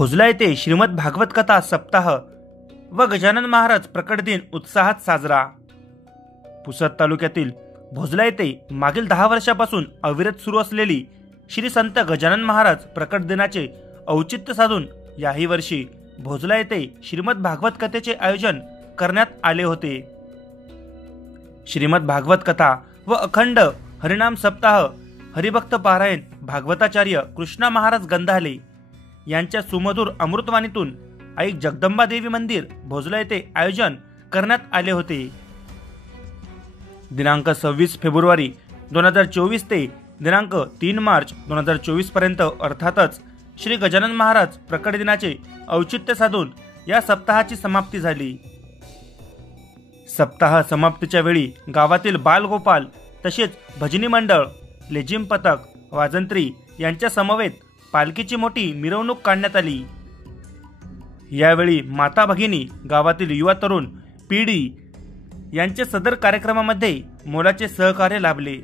भोजला येथे श्रीमद भागवत कथा सप्ताह व गजानन महाराज प्रकट दिन उत्साहात साजरा। पुसद तालुक्यातील भोजला येथे मागील 10 वर्षापासून अविरत सुरू असलेली श्री संत गजानन महाराज प्रकट दिनाचे औचित्य साधून याही वर्षी भोजला येथे श्रीमद भागवत कथेचे आयोजन करण्यात आले होते। श्रीमद भागवत कथा व अखंड हरिनाम सप्ताह हरिभक्त पारायण भागवताचार्य कृष्णा महाराज गंधाले यांच्या सुमधुर अमृतवाणीतून आई जगदंबा देवी मंदिर भोजला येथे आयोजन करण्यात आले होते। दिनांक 26 फेब्रुवारी 2024 ते दिनांक 3 मार्च 2024 पर्यंत अर्थातच श्री गजानन महाराज प्रकट दिनाचे औचित्य साधून या सप्ताहाची समाप्ती झाली। सप्ताह समाप्तीच्या वेळी गावातील बालगोपाल तसेच भजनी मंडळ, लेझिम पथक, वाजंत्री यांच्या समवेत पालखीची मोठी मिरवणूक काढण्यात आली। यावेळी माता भगिनी, गावातील युवा तरुण पिढी यांचे सदर कार्यक्रमामध्ये मोलाचे सहकार्य लाभले।